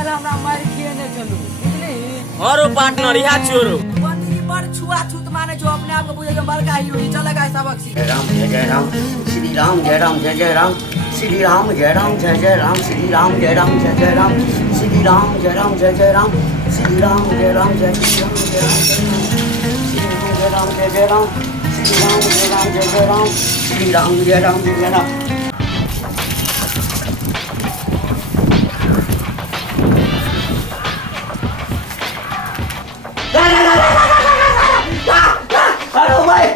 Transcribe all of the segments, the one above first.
काल हमरा मार खिए ने चलू बुझली हरो पार्टनर इहा छोरो बंदी पर छुआ छूत माने जो अपने आप को बुझे जो बड़का ही हुई चल गाइस सबक सी जय राम जय राम श्री राम जय राम जय राम श्री राम जय राम जय राम श्री राम जय राम जय राम श्री राम जय राम जय राम श्री राम जय राम जय राम जय राम जय राम श्री राम जय राम जय राम श्री राम जय राम जय राम अरे भाई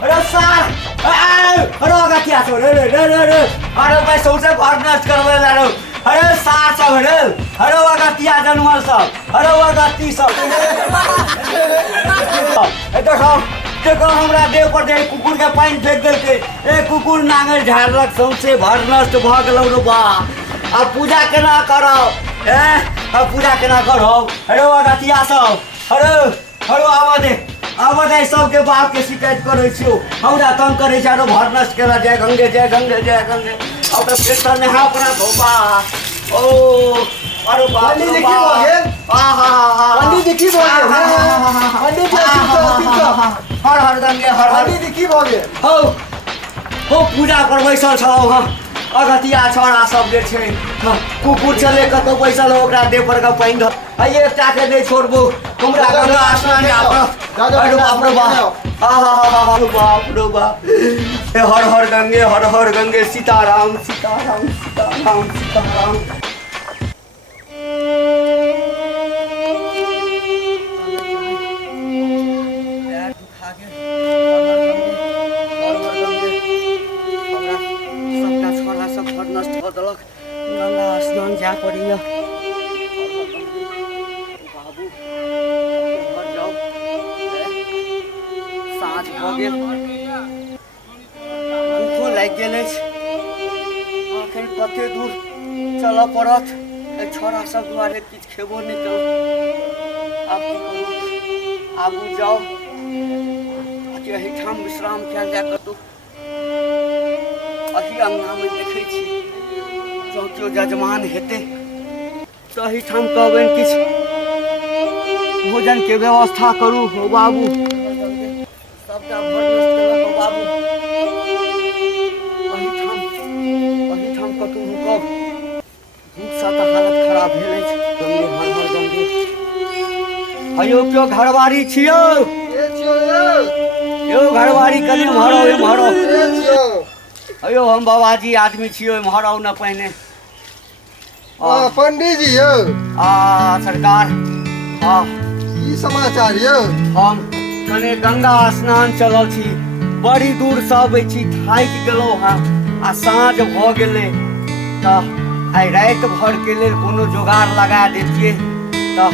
अरे सार अरे गतिया छो रे रे रे रे अरे भाई सौसे घर नष्ट करवे ला रे अरे सार सब रे अरे गतिया जनमल सब अरे गति सब ए देखो हमरा देह पर दे कुकुर के पानी फेंक देलके ए कुकुर नांगल झाड़लक सौसे घर नष्ट भ गेलौ रे बा अब पूजा केना करब अब पूजा केना करब अरे गतिया सब अरे आवा दे सबके बाप के शिकायत करे छियो हमरा तंग करे छ आरो घर नष्ट केला जय गंगे जय गंगे जय गंगे अब तो पेट ने हा अपना धोबा ओ अरे बाप पंडित जी की भगे पंडित जी की भगे पंडित जी हर हर गंगे हर पंडित जी की भगे हो पूजा पर बैसल छ अगतिया छोरा सब जे छै कुकुर चले कतो बैसल ओकरा देह पर का पानी ध आइए एकटा के दे छोड़बो हमरा गंगा स्नान अरे बाप रे बाप बाप रे बाप हर हर गंगे सीताराम सीताराम सीताराम सीताराम गंगा स्नान जा पड़िया बाबू घर जाओ साँझ भ गेल भूखो लागि गेल अछि आखिर कते दूर चलऽ पड़त छोरा सब दुआरे किछु खेबो नहि करू आब की करू आबू जाओ एहिठाम विश्राम कयल जाय कतहु अही अंगनामे देखै छी जो केओ जजमान हेते तो एहिठाम कहबनि किछु भोजन के व्यवस्था करू हो बाबू सबटा भर नष्ट केलक हो बाबू एहिठाम कतहु रुकब भूखसँ तऽ हालत खराब भेल अछि गंगे हर हर गंगे अयो केओ घरवारी छियौ यौ घरवारी कनी एम्हर अयो हम बाबाजी आदमी छियो एम्हर आउ न पहिने पंडित जी यौ सरकार की समाचार यौ हम कने गंगा स्नान चलल छी बड़ी दूर से अबै छी थाकि गेलहुँ हँ आ साँझ भऽ गेलै तऽ आइ राति भर के लेल कोनो जोगाड़ लगा देतियै तऽ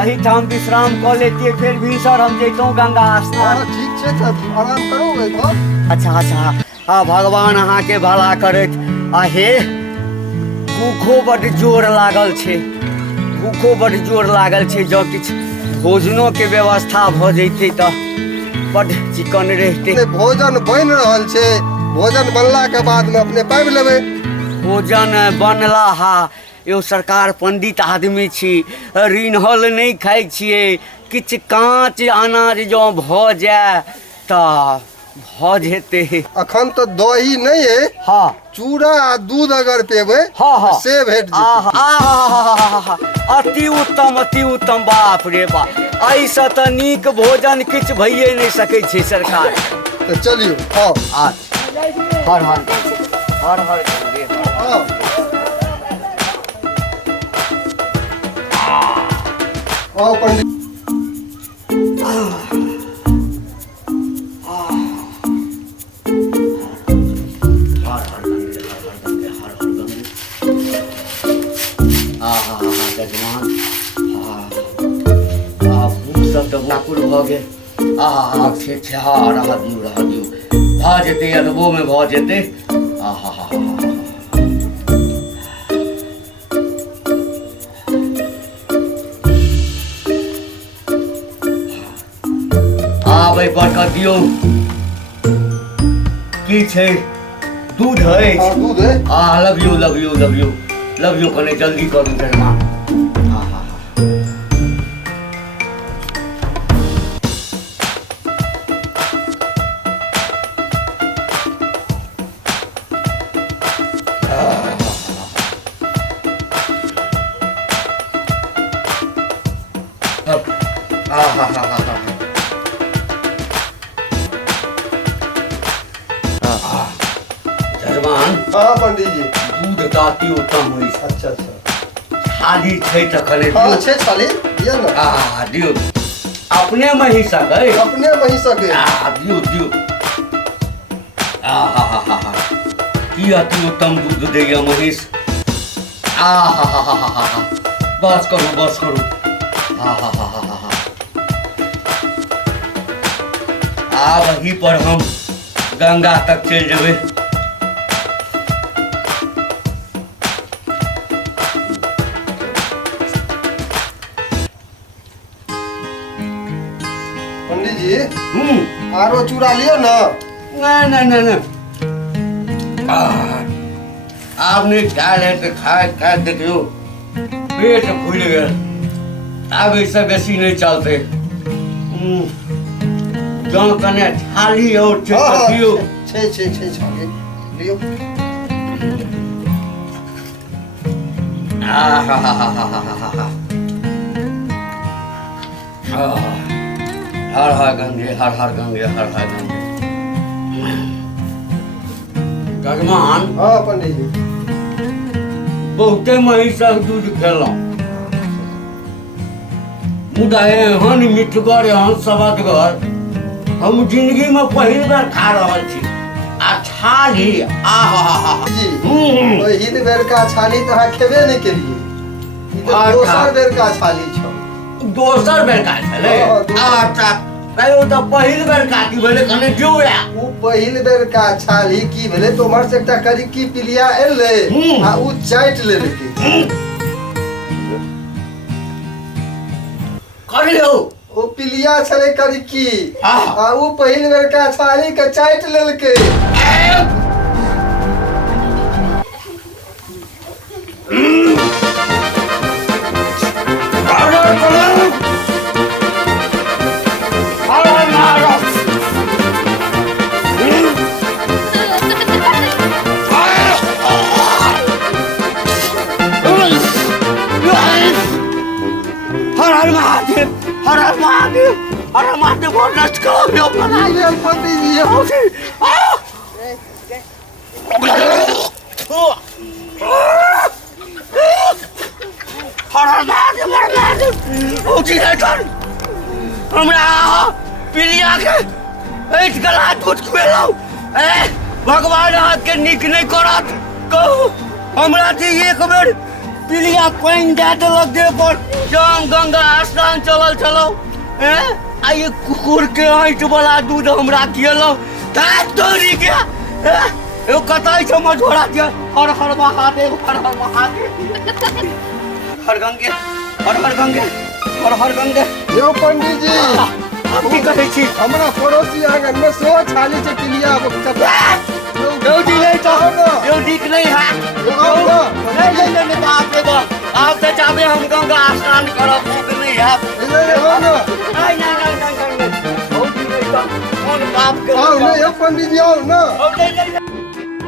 एहिठाम विश्राम कऽ लेतियै फेर भिनसर हम जैतहुँ गंगा स्नान ठीक छै तऽ आराम करू अच्छा भगवान अहाँके भला करैत हे भूखो बड्ड जोर लागल छै जँ किछु भोजनो के व्यवस्था भऽ जैतै तऽ बड्ड चिकन रहितै भोजन बनि रहल छै भोजन बनला के बाद में अपने पाबि लेबै भोजन बनला यो सरकार पंडित आदमी छी रिन्हल नहीं खाइ छियै किछु काँच अनाज जँ भऽ जाय तऽ भऽ जेतै अखन तो दही नहीं है चूड़ा आ दूध अगर पेबै से भेट जेतै अति उत्तम बाप रे बाप एहिसँ तऽ नीक भोजन किछु भइए नहि सकै छै सरकार तऽ चलियौ हर हर पंडित व्याकुल भऽ गेल ठीक छै रह दियौ भऽ जेतै अनुभव में भऽ जेतै आबै पर कऽ दियौ की छै दूध है दूध है लव यू लगियो कने जल्दी करू जजमान। हाँ हाँ हाँ जजमान हाँ पंडित जी। दूध ताती उत्तम हुई। अच्छा अच्छा। खाली छै तखने हाँ दियो। छे छाली दिया ना। दियो अपने महिषा गए। अपने महिषा के। दियो दियो। की अति उत्तम दूध दैया महिष। बस करू बस करू। आब वही पर हम गंगा तक चल जेबै। पंडित जी आरो चूड़ा लियो ना। नहीं आप नहीं खाए है तो खाए खाए देखियो पेट फूल गया। अब ऐसा बेसी नहीं चलते। जौं कने थाली और दियो। छे छे छे छाली लियो। हर हर गंगे हर हर गंगे हर हर गंगे। जजमान हाँ पंडित जी बहुते महिषक दूध खेलौं मुदा एहन मिठगर एहन सबदगर हम जिंदगी में पहिल बेर खा रहल छी। आ छाली जी पहिल बेर का छाली तो अहाँ खेबे नहीं केलिए। ई तो दोसर बेर का छाली छ। दोसर बेर का छले। अच्छा कहियो तो पहिल बेर का की भेले कने जोया। उ पहिल बेर का छाली की भेले तोमर से एकटा करी की पिलिया एले आ उ चाट लेलके। करियो ओ पिलिया छले करी की आ उ पहिल बेर का छाली के चाट लेलके। हर हर महादेव बहुत नष्ट करो पंडित जी हमरा पिलिया के ऐठ गला दूध खुएलौ। भगवान हाथ के निक नहीं करत। कहू हमरा थी एक बेर पिलिया पानी दे देलक देह पर जम गंगा स्नान चलल छलौ। आ ये कुकुर के ऐठ वाला दूध हमरा दियलौ। तोरी के यो कतई छ मझोरा दिया। हर हर महादेव हर हर महादेव। हर गंगे हर हर गंगे हर हर गंगे। यो पंडित जी हम की कहै छी हमरा पड़ोसी आंगन में सो छाली से पिलिया यो दी नहीं तो यो दिख नहीं है। नहीं आप तो चाहे हम गंगा स्नान करब नहीं है। नहीं बहुत नहीं तो कौन बाप के पंडित जी आओ ना।